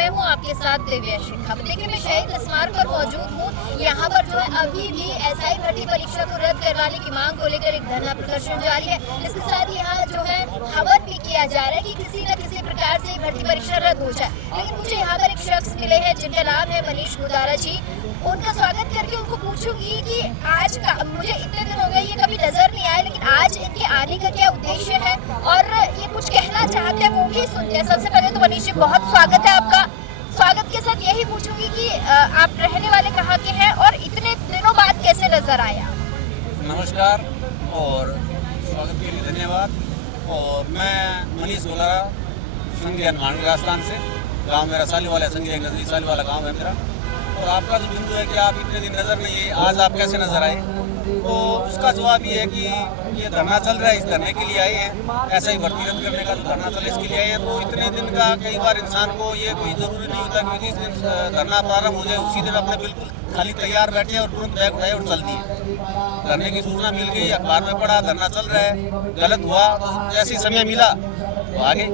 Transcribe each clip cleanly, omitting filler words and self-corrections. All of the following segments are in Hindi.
मैं हूँ आपके साथ दिव्या शेखावत। देखिए, मैं शहीद स्मारक पर मौजूद हूँ। यहाँ पर जो है अभी भी एसआई भर्ती परीक्षा को रद्द करवाने की मांग को लेकर एक धरना प्रदर्शन जारी है। इसके साथ यहाँ जो है हवन भी किया जा रहा है कि किसी न किसी प्रकार से भर्ती परीक्षा रद्द हो जाए। लेकिन मुझे यहाँ पर एक शख्स मिले हैं जिनका नाम है मनीष गुदारा जी। उनका स्वागत करके उनको पूछूंगी कि आज का, मुझे इतने दिन हो गए ये कभी नजर नहीं आया, लेकिन आज इनके आने का क्या उद्देश्य है और ये कुछ कहना चाहते हैं वो भी सुनते हैं। सबसे पहले तो मनीष जी, बहुत स्वागत है आपका। स्वागत के साथ यही पूछूंगी कि आप रहने वाले कहाँ के हैं और इतने दिनों बाद कैसे नजर आया? नमस्कार और स्वागत के लिए धन्यवाद। और मैं मनीष गुदारा, संज्ञान मांडवी राजस्थान से। गांव मेरा सालीवाला, संज्ञान नजदीक सालीवाला गांव है मेरा। और आपका जो बिंदु है कि आप इतने दिन नजर नहीं है, आज आप कैसे नजर आए, तो उसका जवाब ये है कि ये धरना चल रहा है, इस धरने के लिए आए हैं। ऐसा ही भर्ती रद्द करने का जो धरना चल इसके लिए आए हैं। तो इतने दिन का कई बार इंसान को ये कोई जरूरी नहीं होता कि जिस दिन धरना प्रारंभ हो जाए उसी दिन अपने बिल्कुल खाली तैयार बैठे और तुरंत बैग उठाए और चल दिए। धरने की सूचना मिल गई, अखबार में पढ़ा, धरना चल रहा है, गलत हुआ तो जैसे समय मिला तो आगे।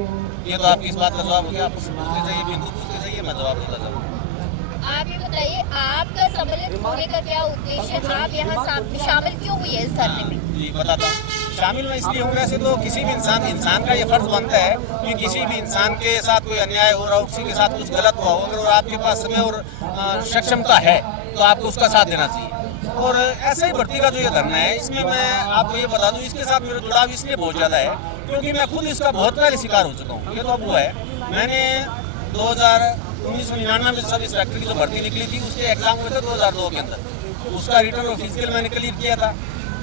ये तो आपकी इस बात का जवाब हो गया। आप पूछते जाइए, बिंदु पूछते जाइए, मैं जवाब देता जाऊँ। आप ये बताइए, आपका सम्मिलित होने का क्या उद्देश्य है? आप यहाँ शामिल क्यों हुई है इस धरने में? जी बताता हूँ। शामिल मैं इसलिए हूँ, वैसे तो किसी भी इंसान का ये फर्ज बनता है कि किसी भी इंसान के साथ कोई अन्याय हो रहा हो, किसी के साथ कुछ गलत हुआ हो, अगर आपके पास समय और सक्षमता है तो आपको उसका साथ देना चाहिए। और ऐसे ही भर्ती का जो ये धरना है, इसमें मैं आपको ये बता दूं, इसके साथ मेरा जुड़ाव इसलिए बहुत ज़्यादा है क्योंकि मैं खुद इसका बहुत पहले शिकार हो चुका हूँ। ये तो अब हुआ है, मैंने 1999 में सब इंस्पेक्टर की जो भर्ती निकली थी उसके एग्जाम हुए थे 2002 के अंदर। उसका रिटर्न और फिजिकल मैंने क्लियर किया था।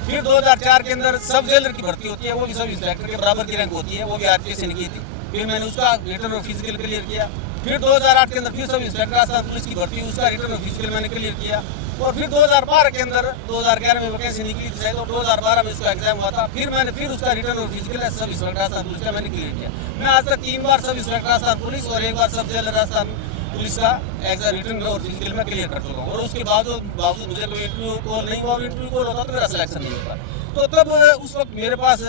फिर 2004 के अंदर सब जेलर की भर्ती होती है, वो भी सब इंस्पेक्टर के बराबर की रैंक होती है, वो भी आरपीएस से निकली थी। फिर मैंने उसका रिटर्न और फिजिकल क्लियर किया। फिर 2008 के अंदर फिर सब इंस्पेक्टर आसान पुलिस की भर्ती, उसका रिटर्न और फिजिकल मैंने क्लियर किया। और फिर 2012 के अंदर 2011 में वैकेंसी निकली थी शायद, और 2012 में उसका एग्जाम हुआ था। फिर उसका रिटर्न और फिजिकल सब इंस्पेक्टर आसान पुलिस का मैंने क्लियर किया। मैं आज तक 3 बार सब इंस्पेक्टर आसान पुलिस और 1 बार सब जेलर आसान पुलिस का एग्जाम रिटर्न और फिजिकल में क्लियर कर चुका हूँ। और उसके बावजूद मुझे कोई इंटरव्यू कॉल नहीं हुआ। इंटरव्यू कॉल होता तो मेरा सिलेक्शन नहीं होता। तो तब उस वक्त मेरे पास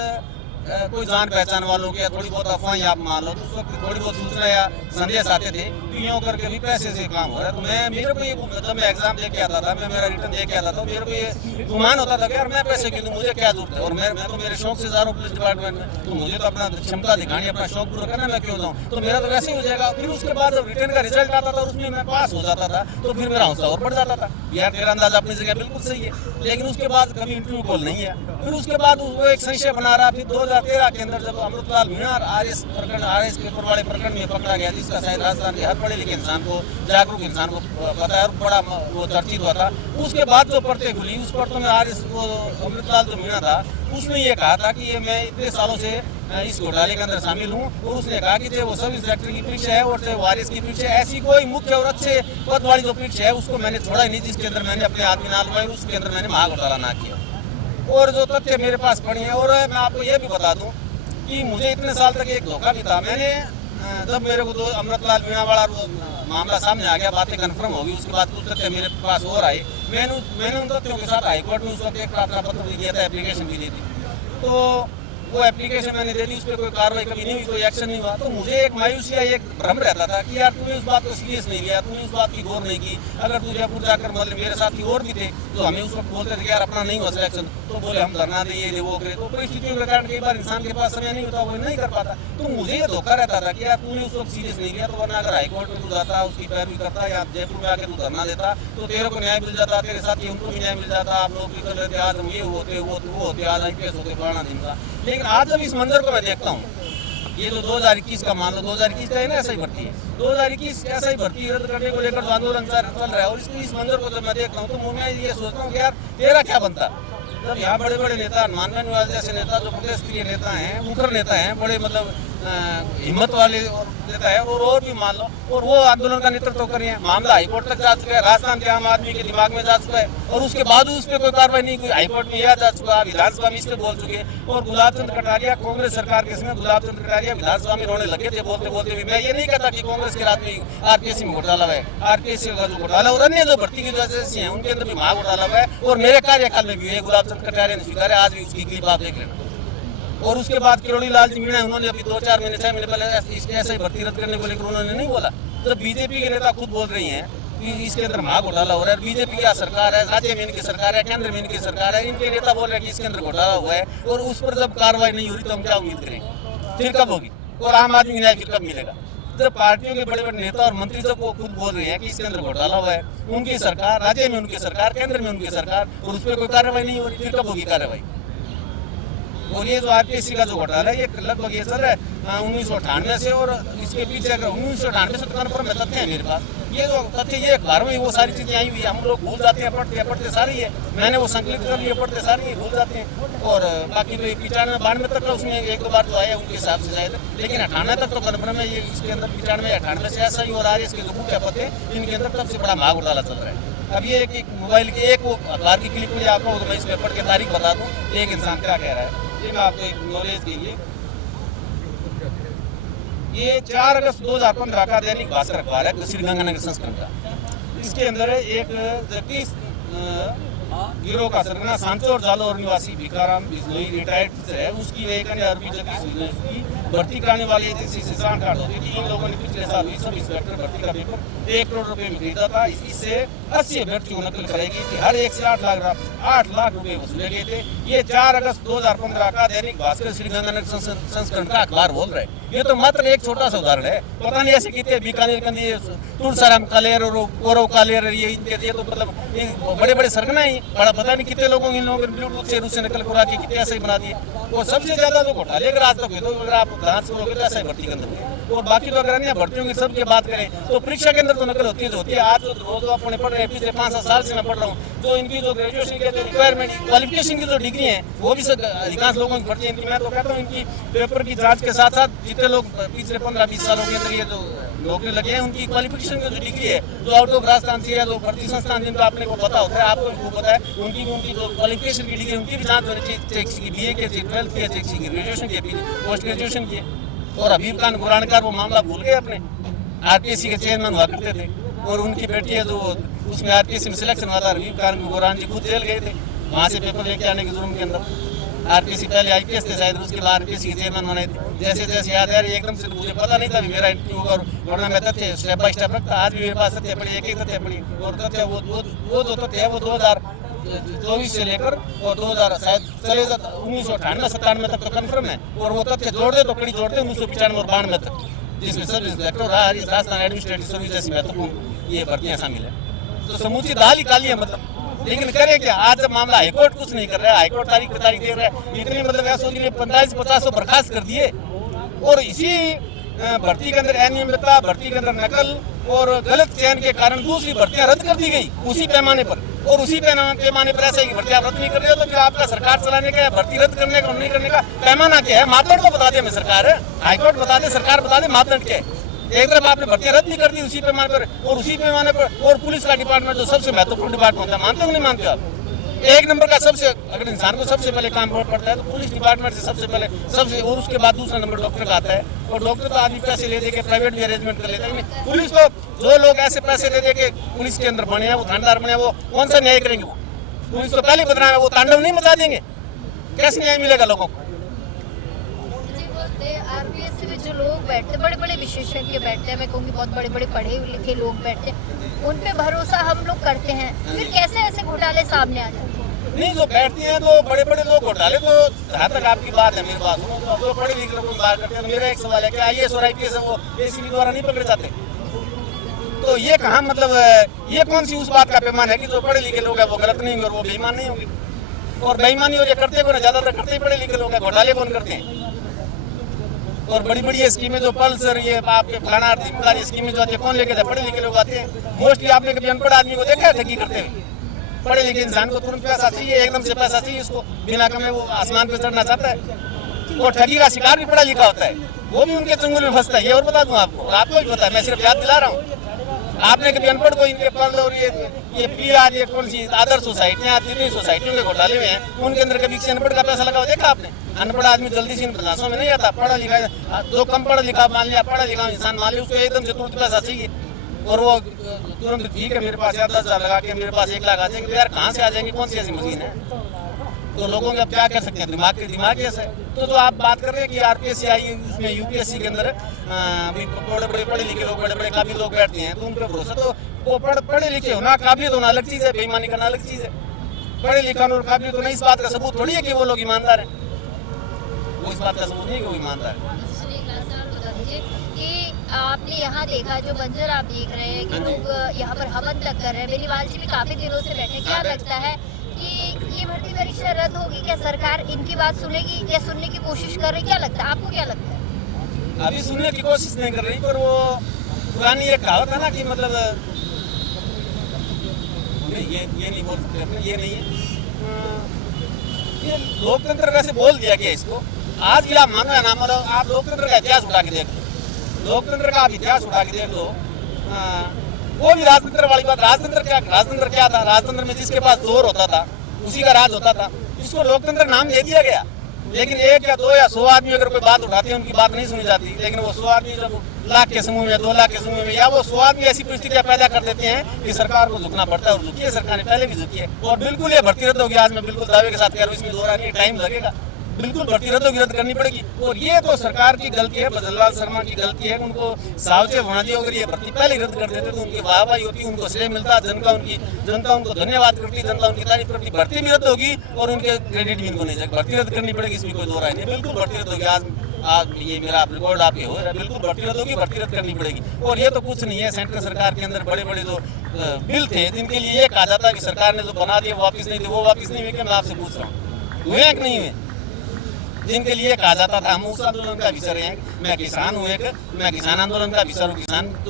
कोई जान पहचान वालों के थोड़ी बहुत अफवाहें आप मान लो, तो उस वक्त थोड़ी बहुत सूचना या संदेश आते थे कि यूँ करके भी पैसे से काम हो रहा है। तो मेरे को ये, जब मैं एग्जाम दे के आता था, मैं मेरा रिटर्न दे के आता था, मेरे को ये गुमान होता था कि यार मैं पैसे क्यों दूँ, मुझे क्या जरूरत है। और मैं तो मेरे शौक से जा रहा हूँ पुलिस डिपार्टमेंट में, तो मुझे तो अपना क्षमता दिखानी, अपना शौक पूरा करना, मैं क्यों जाऊँ, तो मेरा तो वैसे ही हो जाएगा। फिर उसके बाद जब रिटर्न का रिजल्ट आता था और उसमें मैं पास हो जाता था तो फिर मेरा हौसला और बढ़ जाता था। यार तेरा अंदाजा अपनी जगह बिल्कुल सही है। लेकिन उसके बाद कभी इंटरव्यू कॉल नहीं है। फिर उसके बाद वो एक संशय बना रहा। फिर 2013 के अंदर जब अमृतलाल मीणा आरएस पेपर वाले प्रकरण में पकड़ा गया, जिसका शायद राजस्थान के हर पढ़े लिखे इंसान को, जागरूक इंसान को पता है और बड़ा वो चर्चित हुआ था। उसके बाद जो परतें खुली, उस परतों में आरएस अमृतलाल जो मीणा था उसने ये कहा था कि ये मैं इतने सालों से इस घोटाले के अंदर शामिल हूँ। और उसने कहा कि चाहे वो सब इंस्पेक्टर की परीक्षा है और चाहे वारिस की परीक्षा है, ऐसी कोई मुख्य और अच्छे पद वाली जो परीक्षा है उसको मैंने छोड़ा ही नहीं जिसके अंदर मैंने अपने आदमी ना लगाए, उसके अंदर मैंने महाघोटाला ना किया। और जो तथ्य मेरे पास पड़ी है, और मैं आपको ये भी बता दूं कि मुझे इतने साल तक एक धोखा भी था। मैंने जब मेरे को तो अमृतलाल मीणा वाला मामला सामने आ गया, बातें कन्फर्म होगी, उसके बाद कुछ तथ्य मेरे पास और आए। मैंने उन तथ्यों के साथ हाईकोर्ट में उस वक्त एक प्रार्थना पत्र भी दिया था, एप्लीकेशन भी दी थी। तो वो एप्लीकेशन मैंने दे दी, उस पर कोई कार्रवाई कभी नहीं हुई, कोई एक्शन नहीं हुआ। तो मुझे एक मायूसी या एक भ्रम रहता था कि यार तूने उस बात को सीरियस नहीं लिया, तूने उस बात की गौर नहीं की। अगर तू जयपुर जाकर, मतलब मेरे साथी और भी थे तो हमें उस वक्त बोलते थे कि यार अपना नहीं हुआ सिलेक्शन, तो बोले हम धरना दें, वो करें। तो परिस्थितियों के कारण कई बार इंसान के पास समय नहीं होता, वो नहीं कर पाता। तो मुझे ये धोखा रहता था कि यार तूने उस वक्त सीरियस नहीं लिया, तो वरना अगर हाईकोर्ट में तू जाता, उसकी पैरवी करता या जयपुर में आकर तू धरना देता तो तेरे को न्याय मिल जाता, तेरे साथी उनको भी न्याय मिल जाता। आप नौकरी कर लेते, आज हम ये होते, वो होते, आज IPS होते, पुराना दिन का। लेकिन आज जब इस मंजर को मैं देखता हूँ, ये जो 2021 का मान लो, 2021 का है ना, ऐसा ही भर्ती है, 2021 ऐसा ही भर्ती रद्द करने को लेकर आंदोलन चल रहा है। और इस मंजर को जब मैं देखता हूँ तो मैं ये सोचता हूँ कि यार तेरा क्या बनता। जब यहाँ बड़े बड़े नेता, हनुमान निवास जैसे नेता, जो प्रदेश स्तरीय नेता हैं, मुखर नेता हैं, बड़े मतलब हिम्मत वाले नेता है, और भी मान लो, और वो आंदोलन का नेतृत्व कर रहे हैं। मामला हाईकोर्ट तक जा चुका है, राजस्थान के आम आदमी के दिमाग में जा चुका है, और उसके बाद उस पर कोई कार्रवाई नहीं हुई। हाईकोर्ट में यह जा चुका, विधानसभा में इस पे बोल चुके। और गुलाब चंद कटारिया, कांग्रेस सरकार के समय गुलाब चंद कटारिया विधानसभा में रोने लगे थे बोलते बोलते भी। मैं ये नहीं कहता कि कांग्रेस के रात में आरपीएस में घोटाला है, आरपीएस का जो घोटाला और अन्य जो भर्ती की वजह है उनके अंदर भी महा घोटाला है, और मेरे कार्यकाल में भी है। गुलाब चंद कटारिया ने स्वीकारा, आज भी उसकी क्लिप आप देख लेना। और उसके बाद किरोड़ी लाल जी मीणा, उन्होंने अभी 2-4 महीने 6 महीने पहले इसके ऐसा ही भर्ती रद्द करने को लेकर उन्होंने नहीं बोला। जब बीजेपी के नेता खुद बोल रही हैं कि इसके अंदर महा घोटाला हो रहा है, बीजेपी की सरकार है, राज्य में इनकी सरकार है, केंद्र में इनकी सरकार है, इनके नेता बोल रहे हैं कि इसके अंदर घोटाला हुआ है, और उस पर जब कार्रवाई नहीं हो रही तो हम क्या उम्मीद करेंगे? फिर कब होगी? और आम आदमी न्याय फिर कब मिलेगा? जब पार्टियों के बड़े बड़े नेता और मंत्री जब वो खुद बोल रहे हैं कि इसके अंदर घोटाला हुआ है, उनकी सरकार, राज्य में उनकी सरकार, केंद्र में उनकी सरकार, और उस पर कोई कार्रवाई नहीं हो रही, फिर कब होगी कार्रवाई? और ये जो आरपीएससी का जो घोटाला है, ये लगभग ये सर 1998 से, और इसके पीछे अगर 1998 से तो कन्फर्म तथ्य है मेरे पास। ये जो तथ्य, ये अखबारों में वो सारी चीजें आई हुई है, हम लोग भूल जाते हैं, पढ़ते सारी है, मैंने वो संकलित कर लिया, पढ़ते सारी है, भूल जाते हैं। और बाकी तो 95-92 तक का उसमें एक दो बार तो आया उनके हिसाब से शायद, लेकिन 98 तक तो कन्फर्म है। ये इसके अंदर 95-98 से ऐसा ही और आर इसके जो मुख्य पते इनके अंदर तब से बड़ा महा घोटाला चल रहा है। अब ये एक मोबाइल की एक वो अखबार की क्लिप मुझे आपको, तो मैं इस पेपर की तारीख बता दूँ, एक इंसान क्या कह रहा है, ये मैं आपको एक नॉलेज के लिए। ये 4 अगस्त 2015 का दैनिक भास्कर अखबार है, श्रीगंगानगर संस्करण का। इसके अंदर एक जगदीश गिरोह का सरगना सांचौर जालौर निवासी भिखाराम बिश्नोई रिटायर्ड टीचर है, उसकी एक अन्य अरबी जगदीश की भर्ती कराने वाली एजेंसी से सांठगांठ होती थी। इन लोगों ने पिछले साल सब इंस्पेक्टर भर्ती का पेपर 1 करोड़ रुपए में खरीदा था। इससे 80 अभ्यर्थियों को नकल कराई गई थी, हर एक से 8 लाख रुपए वसूले गए थे। ये 4 अगस्त 2015 का दैनिक भास्कर श्रीगंगानगर संस्करण का अखबार बोल रहा है। ये तो मात्र एक छोटा सा उदाहरण है, पता नहीं ऐसे कितने बीकानेर कंदी, तुलसाराम कालेर और गौरव कालेर, ये तो मतलब बड़े बड़े सरगना ही बड़ा, पता नहीं कितने लोगों इन लोगों ने ब्लूटूथ से रूस से नकल करा के कितने ऐसे ही बना दिए। और सबसे ज्यादा जो घोटाले अगर आज तक हुए, तो अगर आप जांच करोगे तो ऐसा ही भर्ती के अंदर हुए। और बाकी तो अगर अन्य भर्तियों की सब की बात करें तो परीक्षा के अंदर तो नकल होती है। आज जो रोज अपने पढ़ रहे हैं, पिछले 5-7 साल से मैं पढ़ रहा हूँ, जो इनकी जो ग्रेजुएशन के जो रिक्वायरमेंट क्वालिफिकेशन की जो डिग्री है, वो भी अधिकांश लोगों की भर्ती है। मैं तो कहता हूँ इनकी पेपर की जांच के साथ साथ जितने लोग पिछले 15-20 सालों के अंदर ये जो नौकरी लगे हैं, उनकी क्वालिफिकेशन की जो डिग्री है, जो आउट ऑफ राजस्थान से या जो भर्ती संस्थान जिनका अपने को पता होता है, आपको पता है, उनकी जो क्वालिफिकेशन की डिग्री, उनकी भी जांच होनी चाहिए। BA के, 12th की, ग्रेजुएशन की, पोस्ट ग्रेजुएशन की। और हबीब खान गुरानकर वो मामला भूल गए अपने, आरपीएससी के चेयरमैन हुआ करते थे, और उनकी बेटी है जो उसमें आरपीएससी में सिलेक्शन हुआ था, हबीब खान गुरान जी खुद जेल गए थे वहाँ से पेपर लेके आने के जुर्म के अंदर। आरपीएससी पहले आईपीएस थे शायद, उसके बाद आरपीएससी के चेयरमैन बने थे। जैसे जैसे याद है, एकदम से तो मुझे पता नहीं था मेरा इंटरव्यू होगा, वरना मैं तथ्य स्टेप बाय स्टेप रखता। आज भी मेरे पास तथ्य पड़ी, एक तथ्य पड़ी, और तथ्य वो जो तथ्य है वो 2024 से लेकर और 2000 शायद चले जाता 1998-97 तक तो कन्फर्म है। और वो तथ्य जोड़ दे तो कड़ी जोड़ दे 1995 और 92 तक, जिसमें sub inspector Rajasthan administrative service जैसी महत्वपूर्ण ये भर्तियां शामिल है। तो समूची दाल ही काली है मतलब। लेकिन करे क्या, आज जब मामला हाईकोर्ट कुछ नहीं कर रहा है, हाईकोर्ट तारीख दे रहा है, इतनी मतलब ऐसा 45-50 बर्खास्त कर दिए। और इसी भर्ती के अंदर अनियमितता, भर्ती के अंदर नकल और गलत चयन के कारण दूसरी भर्तियां रद्द कर दी गई उसी पैमाने पर। और उसी पैमाने पर ऐसा है कि भर्तियां रद्द नहीं कर रही हो, तो फिर आपका सरकार चलाने का, भर्ती रद्द करने का और नहीं करने का पैमाना क्या है? मापदंड तो बता दे हमें सरकार, हाईकोर्ट बता दे, सरकार बता दे मापदंड क्या है। एक तरफ आपने भर्तियां रद्द नहीं कर दी उसी पैमाने पर, और उसी पैमाने पर और पुलिस का डिपार्टमेंट जो सबसे महत्वपूर्ण डिपार्टमेंट है, मानते हो नहीं मानते आप? एक नंबर का सबसे, अगर इंसान को सबसे पहले काम पड़ता है तो पुलिस डिपार्टमेंट से सबसे पहले और उसके बाद दूसरा नंबर डॉक्टर का आता है। और डॉक्टर तो आदमी पैसे ले दे के प्राइवेट भी अरेंजमेंट कर लेते हैं। पुलिस तो जो लोग ऐसे पैसे दे दे के पुलिस के अंदर बने हैं, वो थानेदार बने हैं, वो कौन सा न्याय करेंगे? वो पुलिस तो पहले बदनाम है, वो तांडव नहीं मचा देंगे, कैसे न्याय मिलेगा लोगों को? आरपीएससी में जो लोग बैठते, बड़े बड़े विशेषज्ञ बैठते हैं, मैं कहूँगी बहुत बड़े बड़े पढ़े लिखे लोग बैठते हैं, उन पे भरोसा हम लोग करते हैं, फिर कैसे ऐसे घोटाले सामने आ जाते हैं? नहीं, जो बैठते हैं तो बड़े बड़े लोग घोटाले, तो जहाँ तक आपकी बात है मेरे पास, जो पढ़े लिखे लोग बात करते हैं, तो मेरा एक सवाल है कि आईएएस और आईपीएस वो एसीबी द्वारा नहीं पकड़े जाते? तो ये कहाँ मतलब ये कौन सी उस बात का पैमाना है कि जो पढ़े लिखे लोग हैं वो गलत नहीं होंगे और वो बेईमान नहीं होंगे? और बेईमानी और ये करते कौन है? ज्यादातर करते ही पढ़े लिखे लोग हैं, घोटाले कौन करते हैं? और बड़ी बड़ी स्कीमें जो पल्सर, ये आपके फलाना आर्थिक स्कीमें जो आती है, कौन लेके जाए? पढ़े लिखे लोग आते हैं। मोस्टली आपने कभी अनपढ़ आदमी को देखा है ठगी करते हुए? पढ़े लिखे इंसान को तुरंत पैसा चाहिए, एकदम से पैसा चाहिए उसको, बिना कमे वो आसमान पे चढ़ना चाहता है। और ठगी का शिकार भी पढ़ा लिखा होता है, वो भी उनके चंगुल में फंसता है। ये और बता दूं आपको, आपको भी पता है, मैं सिर्फ याद दिला रहा हूँ। आपने कभी अनपढ़ को इनके पढ़ और ये पीआर, ये कौन सी आदर्श सोसाइटियाँ, जितनी सोसाइटियों के घोटाले में हैं, उनके अंदर कभी किसी अनपढ़ का पैसा लगा हुआ देखा आपने? अनपढ़ आदमी जल्दी से इन प्रयासों में नहीं आता। पढ़ा लिखा, जो कम पढ़ा लिखा मान लिया, पढ़ा लिखा इंसान मान लिया, उसको एकदम से तुरंत पैसा चाहिए। और वो तुरंत ठीक है, मेरे पास 10,000 लगा के मेरे पास 1 लाख आ जाएंगे, तो यार कहाँ से आ जाएंगे? कौन सी ऐसी मशीन है? तो लोगों के अब क्या कर सकते हैं, दिमाग ऐसा है। तो आप बात कर रहे हैं कि आरपीएससी आई है, उसमें यूपीएससी के अंदर अभी बड़े पढ़े लिखे लोग, बड़े काबिल लोग बैठते हैं, तो उन पर भरोसा, तो वो पढ़े लिखे हो ना, काबिलियत होना अलग चीज़ है, बेईमानी करना अलग चीज़ है। पढ़े लिखा और काबिलियत होना इस बात का सबूत थोड़ी है कि वो लोग ईमानदार हैं, वो इस बात का सबूत नहीं है कि वो ईमानदार है। कि आपने यहाँ देखा जो मंजर आप देख रहे हैं कि लोग यहाँ पर हवन तक कर रहे हैं, बेनीवाल जी भी काफी दिनों से बैठे, क्या लगता है कि ये भर्ती परीक्षा रद्द होगी? क्या सरकार इनकी बात सुनेगी या सुनने की कोशिश कर रही, क्या लगता है आपको, क्या लगता है? अभी सुनने की कोशिश नहीं कर रही, पर वो पुरानी एक कहावत है ना कि मतलब ये नहीं बोल सकते, ये नहीं है, ये लोकतंत्र वैसे बोल दिया गया इसको। आज भी आप मान रहे हैं ना, मतलब आप लोकतंत्र का इतिहास उठा के देख लो, लोकतंत्र का आप इतिहास उठा के देख लो, वो भी राजतंत्र वाली बात। राजतंत्र क्या था? राजतंत्र में जिसके पास जोर होता था उसी का राज होता था, इसको लोकतंत्र नाम दे दिया गया। लेकिन 1 या 2 या 100 आदमी अगर कोई बात उठाते हैं, उनकी बात नहीं सुनी जाती। लेकिन वो 100 आदमी जब लाख के समूह में, 2 लाख के समूह में, या वो 100 आदमी ऐसी परिस्थितियां पैदा कर देते हैं कि सरकार को झुकना पड़ता है, और झुकी है सरकार ने, पहले भी झुकी है। और बिल्कुल ये भर्ती रद्द होगी, आज मैं बिल्कुल दावे के साथ कह रहा हूँ, इसमें 2 रात टाइम लगेगा, बिल्कुल भर्ती रद्द करनी पड़ेगी। और ये तो सरकार की गलती है, भजनलाल शर्मा की गलती है, उनको सावचेत होना चाहिए। अगर ये भर्ती पहले रद्द कर देते तो उनकी वाहवाही होती, उनको श्रेय मिलता, जनता उनको धन्यवाद करती, जनता उनकी तारीफ करती। भर्ती भी रद्द होगी और उनके क्रेडिट भी इनको नहीं जाएगा। भर्ती रद्द करनी पड़ेगी, इसमें कोई 2 राय नहीं, बिल्कुल भर्ती रद्द होगी। आज ये मेरा रिकॉर्ड आपके हो रहा है, बिल्कुल भर्ती रद्द होगी, भर्ती रद्द करनी पड़ेगी। और ये तो कुछ नहीं है, सेंट्रल सरकार के अंदर बड़े जो बिल थे, जिनके लिए ये कहा जाता है कि सरकार ने जो बना दिया वापस नहीं थे, वो वापस नहीं हुए। क्या मैं आपसे पूछ रहा हूँ, हुए कि नहीं हुए? जिनके लिए कहा जाता था, हम उस आंदोलन का विषय हैं। मैं किसान हूँ, मैं किसान आंदोलन का विषय हूँ।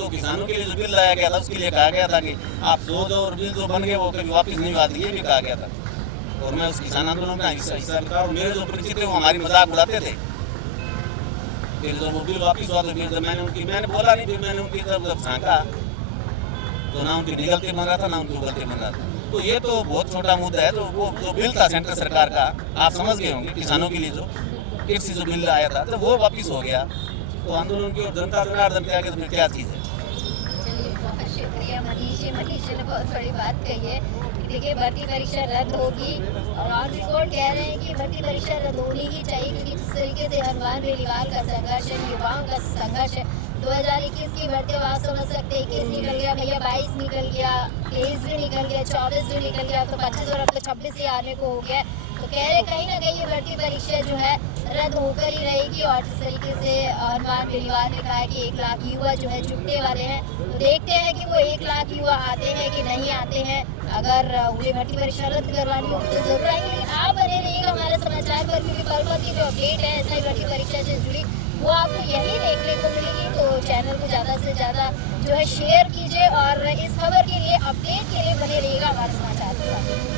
किसानों के लिए जो बिल लाया गया था, उसके लिए कहा गया था कि आप जो और बिल जो बन गए वो कभी वापस नहीं आती, ये भी कहा गया था। और मैं उस किसान आंदोलन का हिस्सा था, और मेरे जो परिचित थे वो हमारी मजाक उड़ाते थे। फिर जब वो बिल वापस हुआ तो फिर मैंने बोला नहीं, फिर मैंने उनकी जब झाँका तो ना उनकी निगलती बन रहा था, ना उनकी उगलती बन रहा था। तो ये तो बहुत छोटा मुद्दा है। तो वो जो बिल था सेंट्रल सरकार का, आप समझ गए होंगे, किसानों के लिए जो कृषि जो बिल आया था, तो वो वापस हो गया। तो आंदोलन की और जनता जनार्दन के आगे तो फिर क्या चीज़ है? चलिए, बहुत शुक्रिया मनीष ने बहुत बड़ी बात कही है। देखिए, भर्ती परीक्षा रद्द होगी और ऑन रिकॉर्ड कह रहे हैं कि भर्ती परीक्षा रद्द होनी ही चाहिए, क्योंकि जिस तरीके से हनुमान बेनीवाल का संघर्ष है, युवाओं का संघर्ष है। 2021 की भर्ती आप समझ सकते हैं, 21 निकल गया भैया, 22 निकल गया, 23 भी निकल गया, 24 भी निकल गया, तो 25 और अब तो 26 ही आने को हो गया। तो कह रहे कहीं ना कहीं ये भर्ती परीक्षा जो है रद्द होकर ही रहेगी। और जिस तरीके से हनुमान बेनीवाल ने कहा है कि 1 लाख युवा जो है जुटने वाले हैं, तो देखते हैं कि वो 1 लाख युवा आते हैं कि नहीं आते हैं। अगर उन्हें भर्ती परीक्षा रद्द करवानी होगी तो जरूर आएंगे। लेकिन आप बने रहिएगा हमारे समाचार पर, क्योंकि पल की जो अपडेट है ऐसा ही भर्ती परीक्षा से जुड़ी, वो आपको यही देखने को मिलेगी। तो चैनल को ज़्यादा से ज़्यादा जो है शेयर कीजिए और इस खबर के लिए, अपडेट के लिए बने रहिएगा हमारे समाचार के साथ।